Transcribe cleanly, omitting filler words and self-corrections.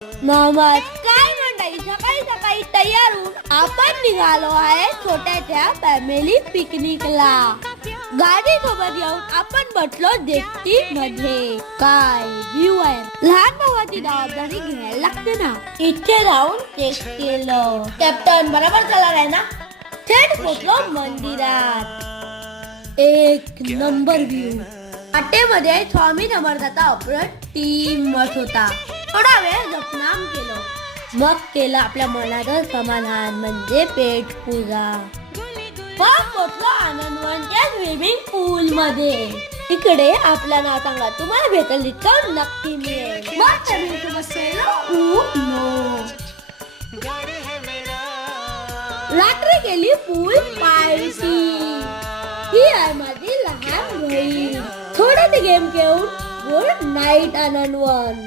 नमस्कार मंडळी, सकाळी सकाळी तयार होऊन आपण निघालो आहे छोट्याच्या फॅमिली पिकनिकला. गाडी सोबत येऊन आपण बसलो जेट्टी मध्ये. काय व्ह्यू आहे. लहान भावाची जबाबदारी घ्यायला लागते ना. इथे राहून चेक केलं. कॅप्टन बरोबर चालणार आहे ना. थेट पोचलो मंदिरात. एक नंबर व्ह्यू. वाटेमध्ये स्वामी समर्थाचा अप्रतिम मठ होता. थोडा वेळ जपनाम केलं. मग केलं आपल्या मनाचं समाधान म्हणजे पेट पूजा. मग पोचलो आनंदवनच्या स्विमिंग पूल मध्ये. इकडे आपलं नाव सांगा, तुम्हाला भेटेल तिथं नक्की मिळेल. मग फॅमिली बसलेलो. रात्री केली पूल पार्टी. ही आहे माझी लहान बहीण. थोडं ते गेम खेळून गुड नाईट आनंदवन.